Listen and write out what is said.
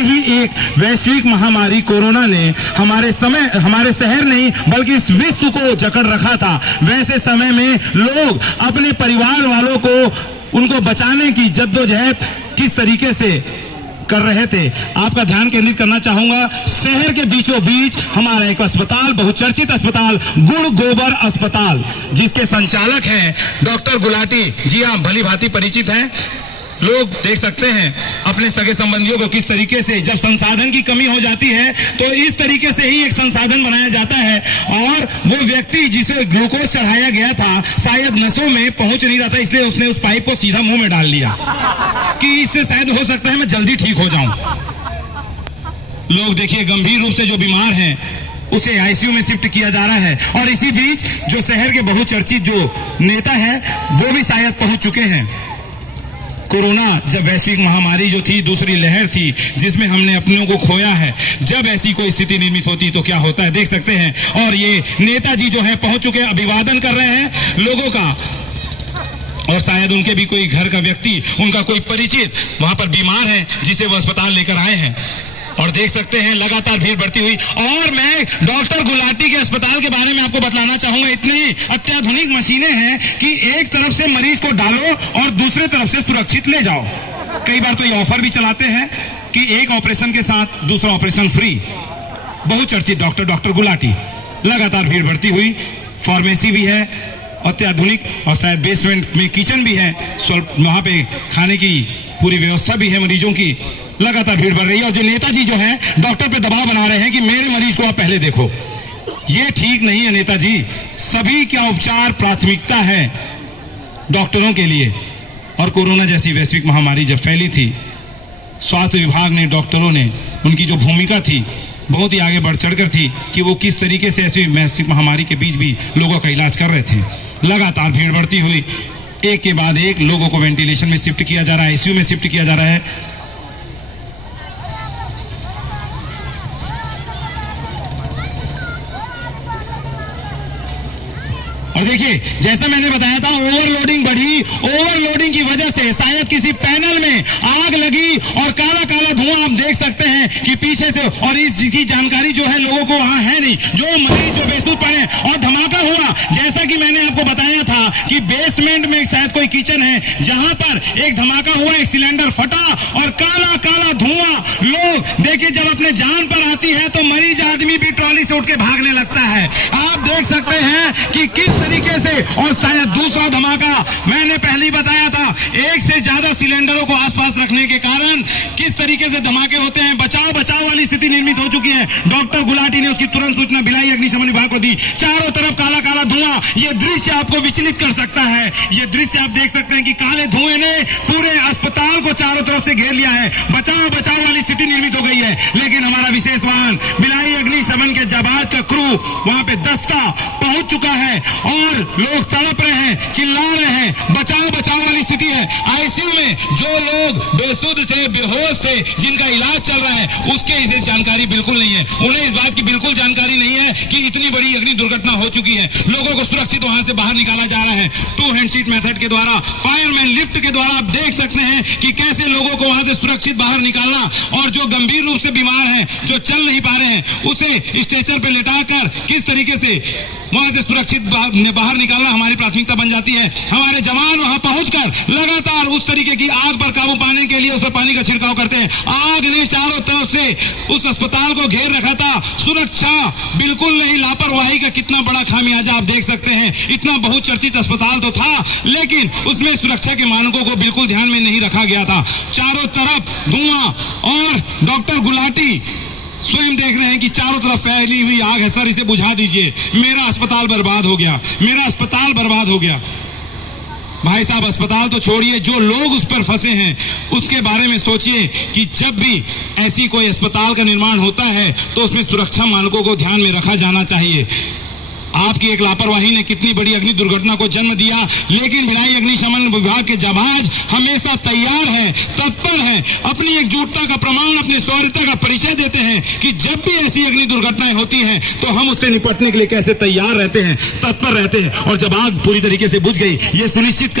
जैसे ही एक वैश्विक महामारी कोरोना ने हमारे शहर नहीं बल्कि इस विश्व को जकड़ रखा था, वैसे समय में लोग अपने परिवार वालों को उनको बचाने की जद्दोजहद किस तरीके से कर रहे थे। आपका ध्यान केंद्रित करना चाहूंगा, शहर के बीचों बीच हमारा एक अस्पताल, बहुचर्चित अस्पताल गुण गोबर अस्पताल, जिसके संचालक हैं डॉक्टर गुलाटी। जी हाँ, भली भांति परिचित हैं। लोग देख सकते हैं अपने सगे संबंधियों को किस तरीके से, जब संसाधन की कमी हो जाती है तो इस तरीके से ही एक संसाधन बनाया जाता है, और वो व्यक्ति जिसे ग्लूकोज चढ़ाया गया था शायद नसों में पहुंच नहीं रहा था, इसलिए उसने उस पाइप को सीधा मुंह में डाल लिया कि इससे शायद हो सकता है मैं जल्दी ठीक हो जाऊं। लोग देखिए गंभीर रूप से जो बीमार हैं उसे आईसीयू में शिफ्ट किया जा रहा है, और इसी बीच जो शहर के बहुचर्चित जो नेता है वो भी शायद पहुंच चुके हैं। कोरोना जब वैश्विक महामारी जो थी, दूसरी लहर थी जिसमें हमने अपनों को खोया है, जब ऐसी कोई स्थिति निर्मित होती तो क्या होता है देख सकते हैं। और ये नेताजी जो है पहुंच चुके हैं, अभिवादन कर रहे हैं लोगों का, और शायद उनके भी कोई घर का व्यक्ति, उनका कोई परिचित वहां पर बीमार है जिसे वो अस्पताल लेकर आए हैं। और देख सकते हैं लगातार भीड़ बढ़ती हुई। और मैं डॉक्टर गुलाटी के अस्पताल के बारे में आपको बतलाना चाहूंगा, इतनी अत्याधुनिक मशीनें हैं कि एक तरफ से मरीज को डालो और दूसरे तरफ से सुरक्षित ले जाओ। कई बार तो ये ऑफर भी चलाते हैं कि एक ऑपरेशन के साथ दूसरा ऑपरेशन फ्री। बहुचर्चित डॉक्टर गुलाटी। लगातार भीड़ बढ़ती हुई। फार्मेसी भी है अत्याधुनिक, और शायद बेसमेंट में किचन भी है, वहां पे खाने की पूरी व्यवस्था भी है मरीजों की। लगातार भीड़ बढ़ रही है, और जो नेताजी जो है डॉक्टर पे दबाव बना रहे हैं कि मेरे मरीज को आप पहले देखो। ये ठीक नहीं है नेताजी। सभी का उपचार प्राथमिकता है डॉक्टरों के लिए। और कोरोना जैसी वैश्विक महामारी जब फैली थी, स्वास्थ्य विभाग ने, डॉक्टरों ने, उनकी जो भूमिका थी बहुत ही आगे बढ़ चढ़कर थी कि वो किस तरीके से ऐसी वैश्विक महामारी के बीच भी लोगों का इलाज कर रहे थे। लगातार भीड़ बढ़ती हुई, एक के बाद एक लोगों को वेंटिलेशन में शिफ्ट किया जा रहा है, आईसीयू में शिफ्ट किया जा रहा है। और देखिए जैसा मैंने बताया था, ओवरलोडिंग बढ़ी। ओवरलोडिंग की वजह से शायद किसी पैनल में आग लगी और काला काला धुआं आप देख सकते हैं कि पीछे से, और इसकी जानकारी जो है लोगों को वहां है नहीं, जो मरीज जो बेसुध पड़े। और धमाका हुआ, जैसा कि मैंने आपको बताया था कि बेसमेंट में शायद कोई किचन है जहां पर एक धमाका हुआ, एक सिलेंडर फटा और काला काला धुआं। लोग देखिए जब अपने जान पर आती है तो मरीज आदमी भी ट्रॉली से उठ के भागने लगता है। आप देख सकते हैं कि किस तरीके से। और शायद दूसरा धमाका मैंने पहले ही बताया था, एक से ज्यादा सिलेंडरों को आसपास रखने के कारण किस तरीके से धमाके होते हैं। बचाव वाली स्थिति निर्मित हो चुकी है। डॉक्टर गुलाटी ने उसकी तुरंत सूचना भिलाई अग्निशमन विभाग को दी। चारों तरफ काला काला धुआं। यह दृश्य आपको विचलित कर सकता है। यह दृश्य आप देख सकते हैं कि काले धुएं ने पूरे अस्पताल को चारों तरफ से घेर लिया है। बचाव वाली स्थिति निर्मित हो गई है। लेकिन हमारा विशेष वाहन भिलाई अग्निशमन के जाबाज का क्रू वहां पे दस्ता पहुंच चुका है, और लोग तड़प रहे हैं, चिल्ला रहे हैं। बचाव वाली स्थिति है। आईसीयू में जो लोग बेसुध थे, बेहोश थे, जिनका इलाज चल रहा है, उसके इसे जानकारी बिल्कुल नहीं है। उन्हें इस बात की बिल्कुल जानकारी नहीं है कि इतनी बड़ी अग्नि दुर्घटना हो चुकी है। लोगों को सुरक्षित वहां से बाहर निकाला जा रहा है 2 हैंड शीट मेथड के द्वारा, फायरमैन लिफ्ट के द्वारा। आप देख सकते हैं कि कैसे लोगों को वहां से सुरक्षित बाहर निकालना, और जो गंभीर रूप से बीमार हैं, जो चल नहीं पा रहे हैं, उसे स्ट्रेचर पे लेटाकर किस तरीके से वहां से सुरक्षित बाहर निकालना हमारी प्राथमिकता बन जाती है। हमारे जवान वहां पहुंचकर लगातार उस तरीके की आग पर काबू पाने के लिए उस पर पानी का छिड़काव करते हैं। आग ने चारों तरफ से उस अस्पताल को घेर रखा था। सुरक्षा बिल्कुल नहीं, लापरवाही का कितना बड़ा खामियाजा आप देख सकते हैं। इतना बहुचर्चित अस्पताल तो था, लेकिन उसमें सुरक्षा के मानकों को बिल्कुल ध्यान में नहीं रखा गया था। चारों तरफ धुआं, और डॉक्टर गुलाटी स्वयं देख रहे हैं कि चारों तरफ फैली हुई आग है। सर इसे बुझा दीजिए, मेरा अस्पताल बर्बाद हो गया, मेरा अस्पताल बर्बाद हो गया। भाई साहब अस्पताल तो छोड़िए, जो लोग उस पर फंसे हैं उसके बारे में सोचिए कि जब भी ऐसी कोई अस्पताल का निर्माण होता है तो उसमें सुरक्षा मानकों को ध्यान में रखा जाना चाहिए। आपकी एक लापरवाही ने कितनी बड़ी अग्नि दुर्घटना को जन्म दिया, लेकिन भिलाई अग्निशमन विभाग के जाबाज हमेशा तैयार हैं, तत्पर हैं, अपनी एकजुटता का प्रमाण, अपनी शौर्यता का परिचय देते हैं कि जब भी ऐसी अग्नि दुर्घटनाएं होती हैं तो हम उससे निपटने के लिए कैसे तैयार रहते हैं, तत्पर रहते हैं। और जब आग पूरी तरीके से बुझ गई, ये सुनिश्चित